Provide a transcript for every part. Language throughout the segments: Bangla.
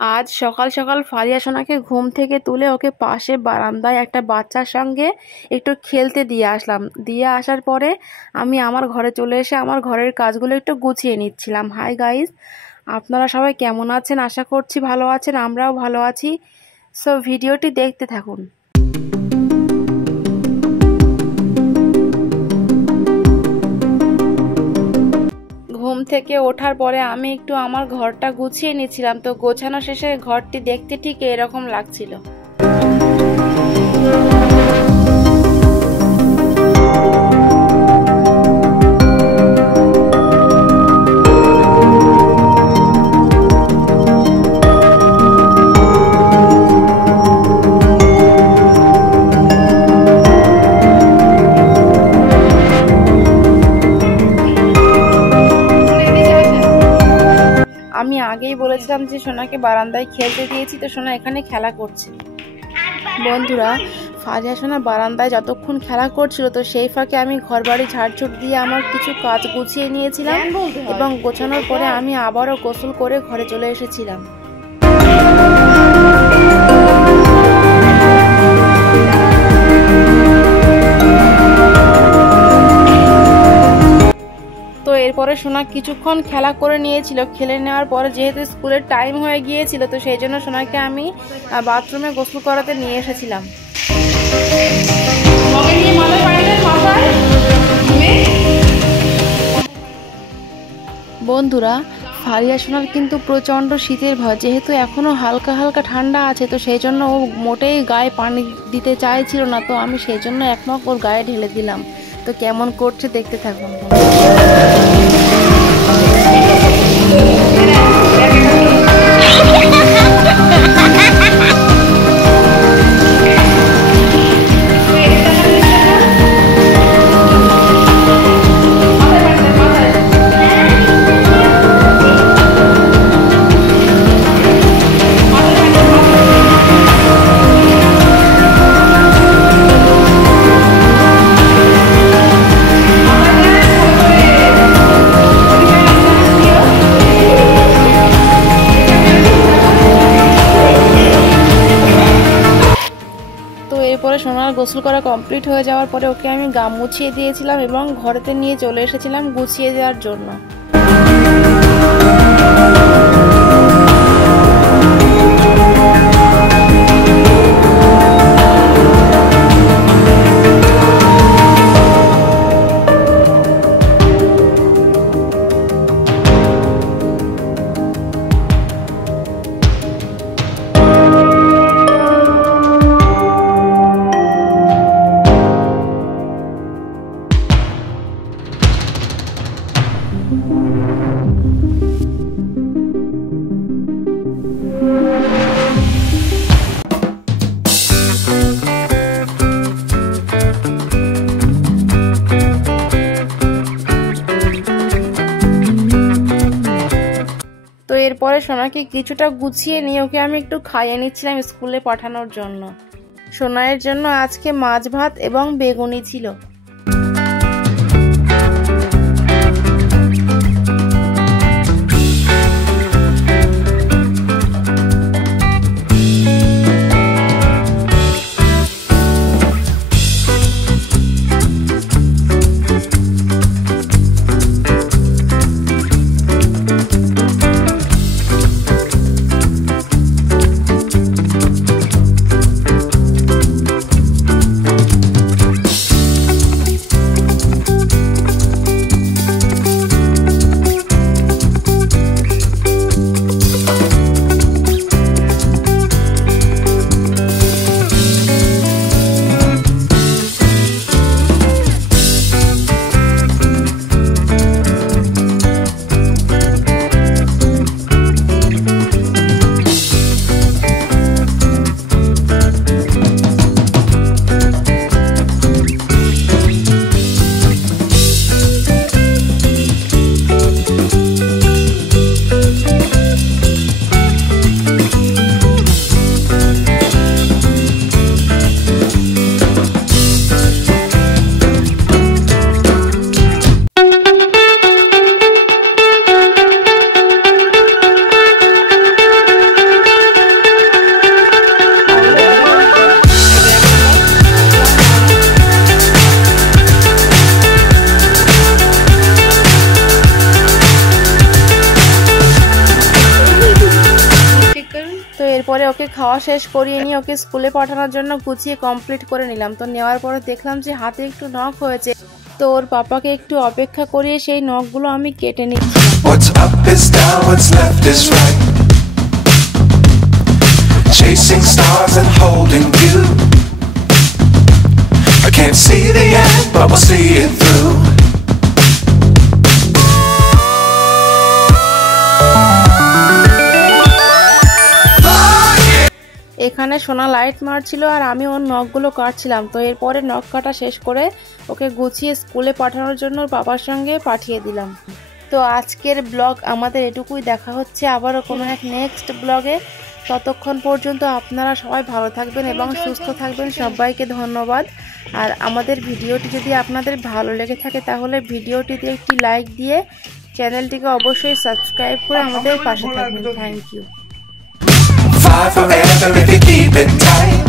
আজ সকাল সকাল ফারিয়া সোনাকে ঘুম থেকে তুলে ওকে পাশে বারান্দায় একটা বাচ্চার সঙ্গে একটু খেলতে দিয়ে আসলাম। দিয়ে আসার পরে আমি আমার ঘরে চলে এসে আমার ঘরের কাজগুলো একটু গুছিয়ে নিচ্ছিলাম। হাই গাইস, আপনারা সবাই কেমন আছেন? আশা করছি ভালো আছেন, আমরাও ভালো আছি। সো ভিডিওটি দেখতে থাকুন। ঘুম থেকে ওঠার পরে আমি একটু আমার ঘরটা গুছিয়ে নিচ্ছিলাম। তো গোছানো শেষে ঘরটি দেখতে ঠিক এরকম লাগছিল। আমি আগেই বলেছিলাম যে সোনাকে বারান্দায় খেলতে দিয়েছি, তো সোনা এখানে খেলা করছে। বন্ধুরা, ফারিয়া সোনা বারান্দায় যতক্ষণ খেলা করছিল, তো সেই ফাঁকে আমি ঘরবাড়ি ঝাড়ঝুট দিয়ে আমার কিছু কাজ গুছিয়ে নিয়েছিলাম এবং গোছানোর পরে আমি আবারও গোসল করে ঘরে চলে এসেছিলাম। তো এরপরে সোনা কিছুক্ষণ খেলা করে নিয়েছিল। খেলে নেওয়ার পরে যেহেতু স্কুলের টাইম হয়ে গিয়েছিল, তো সেই জন্য সোনাকে আমি বাথরুমে গোসল করাতে নিয়ে এসেছিলাম। বন্ধুরা, ফারিয়া সোনার কিন্তু প্রচণ্ড শীতের ভয়, যেহেতু এখনও হালকা হালকা ঠান্ডা আছে, তো সেই জন্য ও মোটেই গায়ে পানি দিতে চাইছিল না। তো আমি সেই জন্য এক মগ ওর গায়ে ঢেলে দিলাম। তো কেমন করছে দেখতে থাকুন। এরপরে সোনার গোসল করা কমপ্লিট হয়ে যাওয়ার পরে ওকে আমি গাম মুছিয়ে দিয়েছিলাম এবং ঘরেতে নিয়ে চলে এসেছিলাম গুছিয়ে দেওয়ার জন্য। তো এরপরে সোনাকে কিছুটা গুছিয়ে নিয়ে ওকে আমি একটু খাইয়ে নিচ্ছিলাম স্কুলে পাঠানোর জন্য। সোনার জন্য আজকে মাছ ভাত এবং বেগুনি ছিল। এরপরে ওকে খাওয়া শেষ করিয়ে নিয়ে ওকে স্কুলে পাঠানোর জন্য গুছিয়ে কমপ্লিট করে নিলাম। তো নেওয়ার পরে দেখলাম যে হাতে একটু নখ হয়েছে, তো ওর পাপাকে একটু অপেক্ষা করিয়ে সেই নখগুলো আমি কেটে নিচ্ছি। What's up is down, what's left is right. Chasing stars and holding you. I can't see the end, but we'll see it through. এখানে সোনা লাইট মারছিল আর আমি ওর নখগুলো কাটছিলাম। তো এরপরে নখ কাটা শেষ করে ওকে গুছিয়ে স্কুলে পাঠানোর জন্য ওর বাবার সঙ্গে পাঠিয়ে দিলাম। তো আজকের ব্লগ আমাদের এটুকুই, দেখা হচ্ছে আবারও কোনো এক নেক্সট ব্লগে। ততক্ষণ পর্যন্ত আপনারা সবাই ভালো থাকবেন এবং সুস্থ থাকবেন। সবাইকে ধন্যবাদ। আর আমাদের ভিডিওটি যদি আপনাদের ভালো লেগে থাকে তাহলে ভিডিওটিতে একটি লাইক দিয়ে চ্যানেলটিকে অবশ্যই সাবস্ক্রাইব করে আমাদের পাশে থাকবেন। Thank you. Fly forever if you keep it tight.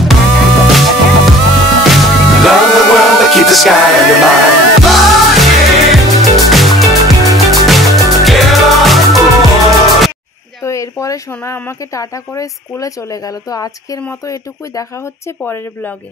Love the world but keep the sky on your mind. তো এরপরে সোনা আমাকে টাটা করে স্কুলে চলে গেল। তো আজকের মতো এটুকুই, দেখা হচ্ছে পরের ব্লগে।